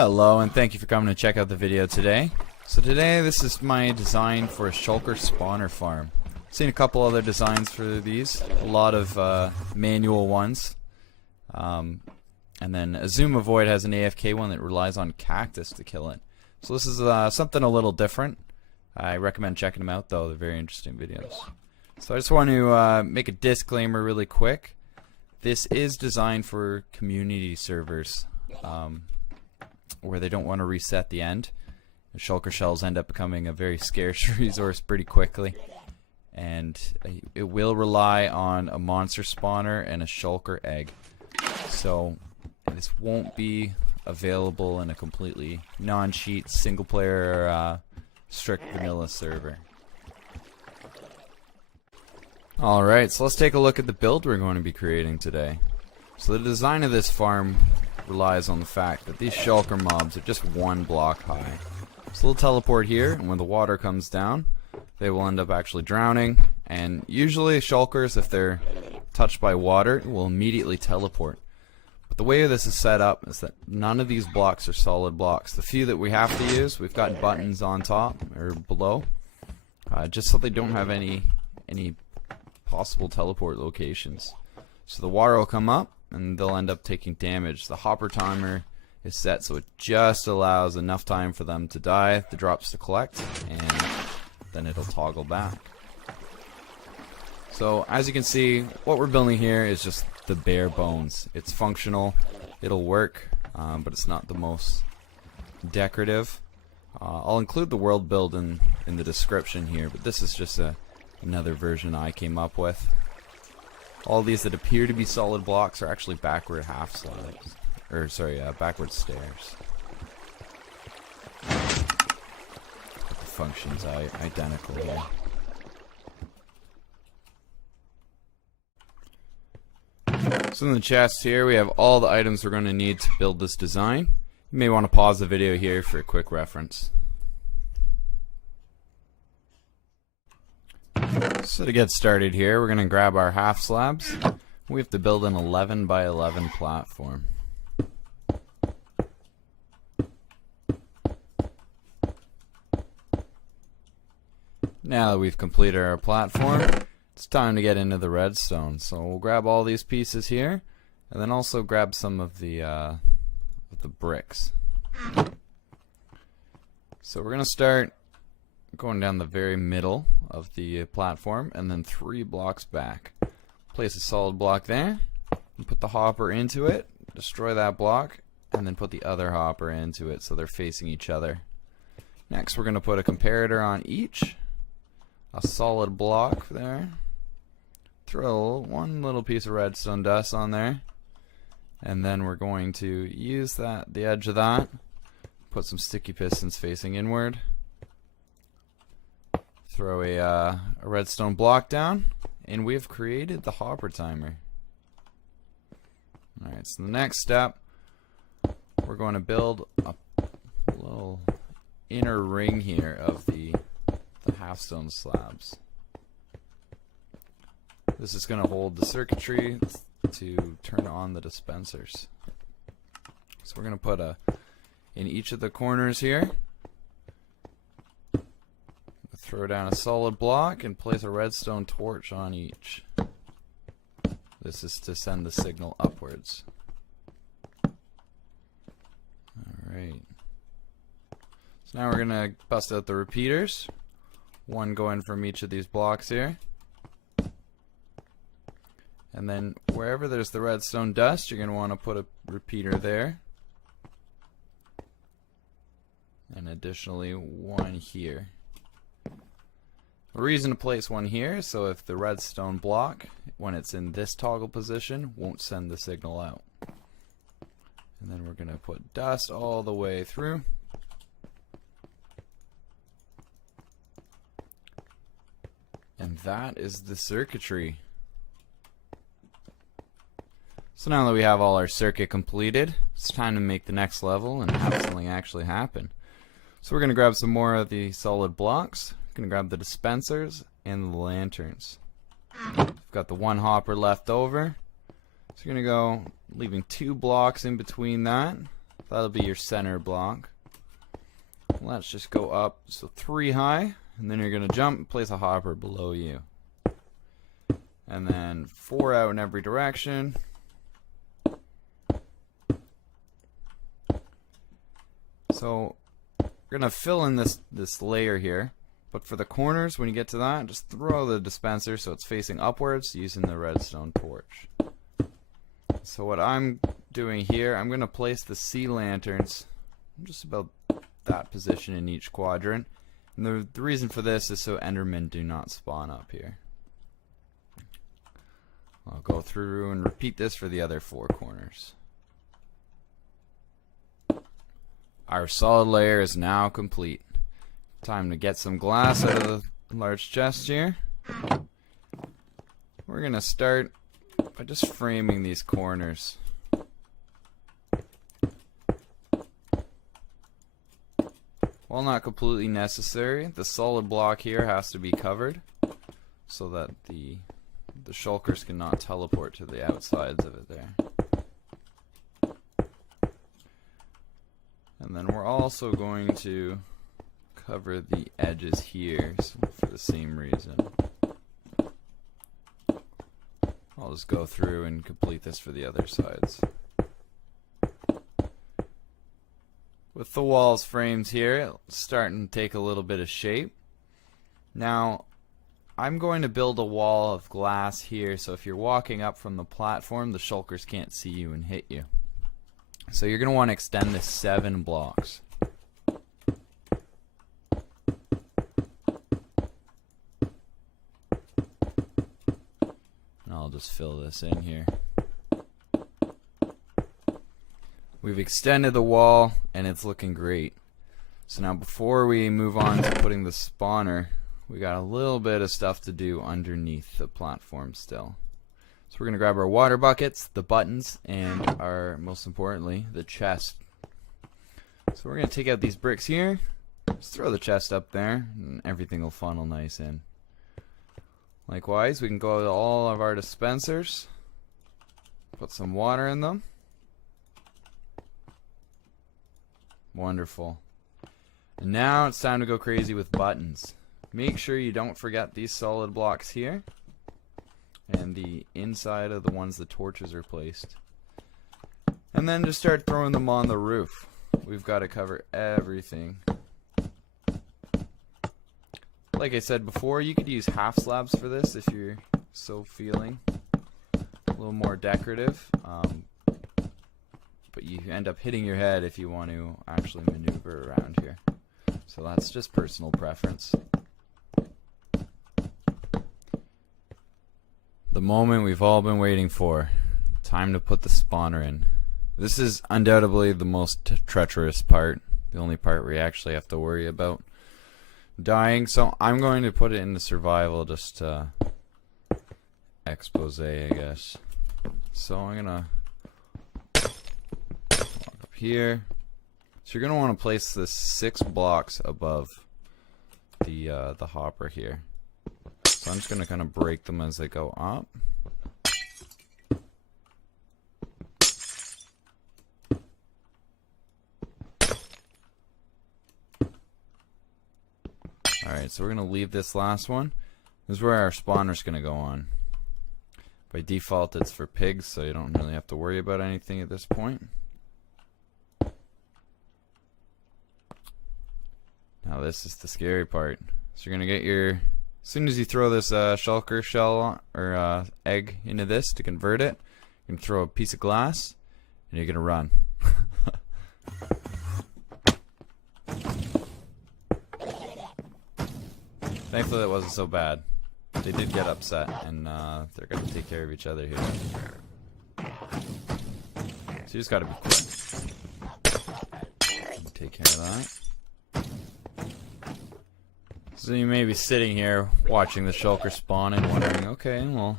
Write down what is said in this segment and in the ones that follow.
Hello, and thank you for coming to check out the video today. So today this is my design for a Shulker spawner farm. I've seen a couple other designs for these, a lot of manual ones. And then Azuma Void has an AFK one that relies on cactus to kill it. So this is something a little different. I recommend checking them out though, they're very interesting videos. So I just want to make a disclaimer really quick. This is designed for community servers. Where they don't want to reset the end. The Shulker shells end up becoming a very scarce resource pretty quickly. And it will rely on a monster spawner and a Shulker egg. So this won't be available in a completely non-cheat, single-player, strict vanilla server. Alright, so let's take a look at the build we're going to be creating today. So the design of this farm relies on the fact that these Shulker mobs are just one block high. So they'll teleport here, and when the water comes down, they will end up actually drowning. And usually Shulkers, if they're touched by water, will immediately teleport. But the way this is set up is that none of these blocks are solid blocks. The few that we have to use, we've got buttons on top or below, just so they don't have any possible teleport locations. So the water will come up, and they'll end up taking damage. The hopper timer is set so it just allows enough time for them to die, the drops to collect, and then it'll toggle back. So as you can see, what we're building here is just the bare bones. It's functional, it'll work, but it's not the most decorative. I'll include the world build in the description here, but this is just another version I came up with. All these that appear to be solid blocks are actually backward half slabs. Or, sorry, backward stairs. But the function's identical here. So in the chest here, we have all the items we're going to need to build this design. You may want to pause the video here for a quick reference. So to get started here, we're going to grab our half slabs. We have to build an 11 by 11 platform. Now that we've completed our platform, it's time to get into the redstone. So we'll grab all these pieces here, and then also grab some of the bricks. So we're going to start going down the very middle of the platform, and then 3 blocks back. Place a solid block there, and put the hopper into it, destroy that block, and then put the other hopper into it so they're facing each other. Next we're going to put a comparator on each, a solid block there, throw one little piece of redstone dust on there, and then we're going to use the edge of that, put some sticky pistons facing inward, throw a redstone block down, and we've created the hopper timer. Alright, so the next step, we're going to build a little inner ring here of the half-stone slabs. This is going to hold the circuitry to turn on the dispensers. So we're going to put in each of the corners here, throw down a solid block and place a redstone torch on each. This is to send the signal upwards. Alright. So now we're going to bust out the repeaters. One going from each of these blocks here. And then wherever there's the redstone dust, you're going to want to put a repeater there. And additionally one here. The reason to place one here, so if the redstone block, when it's in this toggle position, won't send the signal out. And then we're going to put dust all the way through. And that is the circuitry. So now that we have all our circuit completed, it's time to make the next level and have something actually happen. So we're going to grab some more of the solid blocks. Gonna grab the dispensers and the lanterns. We've got the one hopper left over, so you're gonna go leaving 2 blocks in between that, That'll be your center block. Let's just go up, so 3 high, and then you're going to jump and place a hopper below you. And then 4 out in every direction. So we're going to fill in this layer here, but for the corners, when you get to that, just throw the dispenser so it's facing upwards using the redstone torch. So what I'm doing here, I'm going to place the sea lanterns just about that position in each quadrant. And the reason for this is so Endermen do not spawn up here. I'll go through and repeat this for the other 4 corners. Our solid layer is now complete. Time to get some glass out of the large chest here. We're going to start by just framing these corners. While not completely necessary, the solid block here has to be covered so that the shulkers cannot teleport to the outsides of it there. And then we're also going to cover the edges here for the same reason. I'll just go through and complete this for the other sides. With the walls framed here, it's starting to take a little bit of shape. Now, I'm going to build a wall of glass here, so if you're walking up from the platform, the shulkers can't see you and hit you. So you're going to want to extend this 7 blocks. And I'll just fill this in here. We've extended the wall and it's looking great. So now before we move on to putting the spawner, we got a little bit of stuff to do underneath the platform still. So we're going to grab our water buckets, the buttons, and most importantly, the chest. So we're going to take out these bricks here, just throw the chest up there, and everything will funnel nice in. Likewise, we can go to all of our dispensers, put some water in them. Wonderful. And now it's time to go crazy with buttons. Make sure you don't forget these solid blocks here and the inside of the ones the torches are placed. And then just start throwing them on the roof. We've got to cover everything. Like I said before, you could use half slabs for this if you're so feeling. A little more decorative. But you end up hitting your head if you want to actually maneuver around here. So that's just personal preference. The moment we've all been waiting for. Time to put the spawner in. This is undoubtedly the most treacherous part. The only part where you actually have to worry about dying. So I'm going to put it into survival just to expose, I guess. So I'm gonna walk up here. So you're gonna want to place this 6 blocks above the hopper here. So I'm just gonna kind of break them as they go up. Alright, so we're going to leave this last one. This is where our spawner's going to go on. By default it's for pigs, so you don't really have to worry about anything at this point. Now this is the scary part. So you're going to get your... As soon as you throw this shulker shell or egg into this to convert it, you can throw a piece of glass and you're going to run. Thankfully that wasn't so bad. They did get upset and they're going to take care of each other here. So you just got to be quick. Take care of that. So you may be sitting here watching the shulker spawn and wondering, okay, well,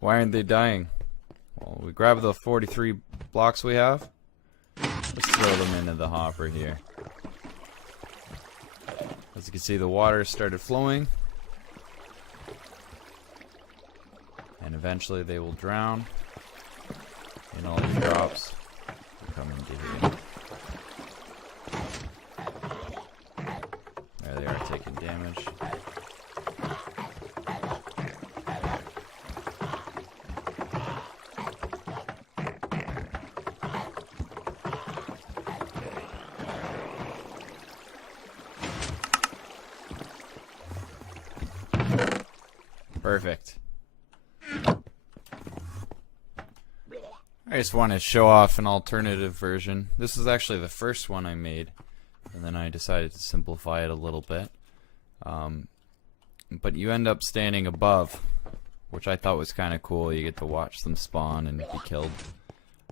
why aren't they dying? Well, we grab the 43 blocks we have. Let's throw them into the hopper here. As you can see, the water started flowing. And eventually they will drown. And all the drops will come into here. Perfect. I just want to show off an alternative version. This is actually the first one I made, and then I decided to simplify it a little bit. But you end up standing above, which I thought was kind of cool. You get to watch them spawn and be killed.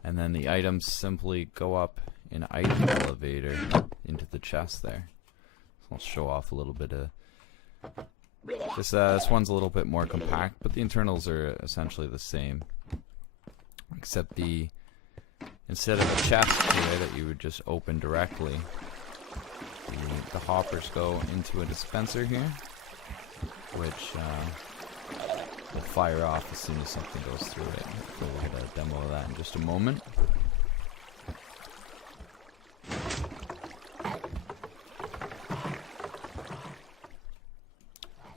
And then the items simply go up in an item elevator into the chest there. So I'll show off a little bit of... This one's a little bit more compact, but the internals are essentially the same. Except instead of a chest here that you would just open directly, the hoppers go into a dispenser here, which will fire off as soon as something goes through it. So we'll get a demo of that in just a moment.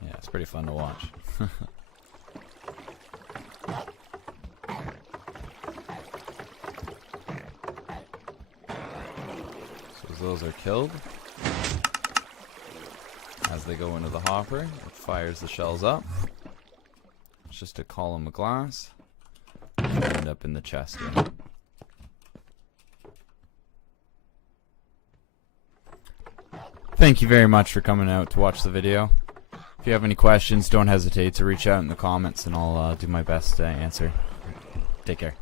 Yeah, it's pretty fun to watch. Those are killed. As they go into the hopper, it fires the shells up. It's just a column of glass. And they end up in the chest here. Thank you very much for coming out to watch the video. If you have any questions, don't hesitate to reach out in the comments and I'll do my best to answer. Take care.